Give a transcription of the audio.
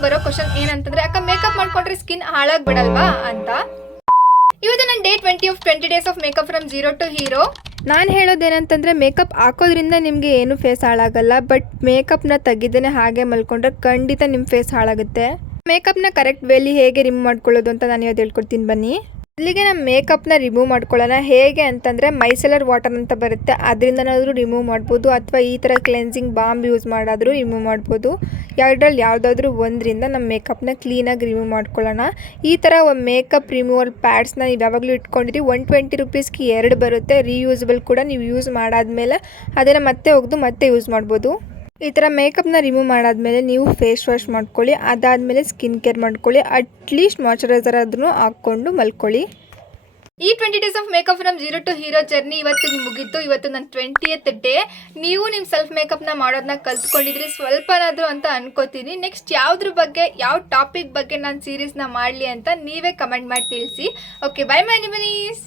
ನಿಮ್ಗೆ ಬರೋ ಕ್ವಶನ್ ಏನಂತಂದ್ರೆ ಅಕ್ಕ ಮೇಕಪ್ ಮಾಡ್ಕೊಂಡ್ರೆ ಸ್ಕಿನ್ ಹಾಳಾಗಿ ಬಿಡಲ್ವಾ ಅಂತ. ಇವತ್ತು ನನ್ನ day 20 days of makeup from zero to hero. ನಾನು ಹೇಳೋದೇನಂತಂದರೆ ಮೇಕಪ್ ಹಾಕೋದ್ರಿಂದ ನಿಮಗೆ ಏನು ಫೇಸ್ ಹಾಳಾಗಲ್ಲ, ಬಟ್ ಮೇಕಪ್ನ ತೆಗಿದೇನೆ ಹಾಗೆ ಮಲ್ಕೊಂಡ್ರೆ ಖಂಡಿತ ನಿಮ್ಮ ಫೇಸ್ ಹಾಳಾಗುತ್ತೆ. ಮೇಕಪ್ನ ಕರೆಕ್ಟ್ ವೇಲಿ ಹೇಗೆ ರಿಮೂವ್ ಮಾಡ್ಕೊಳ್ಳೋದು ಅಂತ ನಾನು ಇವತ್ತು ಹೇಳ್ಕೊಡ್ತೀನಿ ಬನ್ನಿ. ಇಲ್ಲಿಗೆ ನಮ್ಮ ಮೇಕಪ್ನ ರಿಮೂವ್ ಮಾಡ್ಕೊಳ್ಳೋಣ. ಹೇಗೆ ಅಂತಂದರೆ ಮೈಸೆಲರ್ ವಾಟರ್ ಅಂತ ಬರುತ್ತೆ, ಅದರಿಂದನಾದರೂ ರಿಮೂವ್ ಮಾಡ್ಬೋದು, ಅಥವಾ ಈ ಥರ ಕ್ಲೆನ್ಸಿಂಗ್ ಬಾಂಬ್ ಯೂಸ್ ಮಾಡಾದರೂ ರಿಮೂವ್ ಮಾಡ್ಬೋದು. ಎರಡರಲ್ಲಿ ಯಾವುದಾದ್ರೂ ಒಂದರಿಂದ ನಮ್ಮ ಮೇಕಪ್ನ ಕ್ಲೀನಾಗಿ ರಿಮೂವ್ ಮಾಡ್ಕೊಳ್ಳೋಣ. ಈ ಥರ ಒಂದು ಮೇಕಪ್ ರಿಮೂವಲ್ ಪ್ಯಾಡ್ಸ್ನ ನೀವು ಯಾವಾಗಲೂ ಇಟ್ಕೊಂಡಿರಿ. 120 ರುಪೀಸ್ಗೆ 2 ಬರುತ್ತೆ, ರೀಯೂಸಬಲ್ ಕೂಡ. ನೀವು ಯೂಸ್ ಮಾಡಾದ್ಮೇಲೆ ಅದನ್ನು ಮತ್ತೆ ಒಗೆದು ಮತ್ತೆ ಯೂಸ್ ಮಾಡ್ಬೋದು. ಈ ಥರ ಮೇಕಪ್ನ ರಿಮೂವ್ ಮಾಡಾದ್ಮೇಲೆ ನೀವು ಫೇಸ್ ವಾಶ್ ಮಾಡ್ಕೊಳ್ಳಿ, ಅದಾದಮೇಲೆ ಸ್ಕಿನ್ ಕೇರ್ ಮಾಡ್ಕೊಳ್ಳಿ. ಅಟ್ಲೀಸ್ಟ್ ಮಾಯ್ಚರೈಸರ್ ಆದ್ರೂ ಹಾಕ್ಕೊಂಡು ಮಲ್ಕೊಳ್ಳಿ. ಈ 20 days of makeup from zero to hero journey ಇವತ್ತಿಗೆ ಮುಗೀತು. ಇವತ್ತು ನನ್ನ 20th ಡೇ. ನೀವು ನಿಮ್ಮ ಸೆಲ್ಫ್ ಮೇಕಪ್ನ ಮಾಡೋದನ್ನ ಕಲ್ತ್ಕೊಂಡಿದ್ರಿ ಸ್ವಲ್ಪನಾದರೂ ಅಂತ ಅನ್ಕೋತೀನಿ. ನೆಕ್ಸ್ಟ್ ಯಾವುದ್ರ ಬಗ್ಗೆ, ಯಾವ ಟಾಪಿಕ್ ಬಗ್ಗೆ ನಾನು ಸೀರೀಸ್ನ ಮಾಡಲಿ ಅಂತ ನೀವೇ ಕಮೆಂಟ್ ಮಾಡಿ ತಿಳಿಸಿ. Okay, bye my ನಿಮನೀಸ್.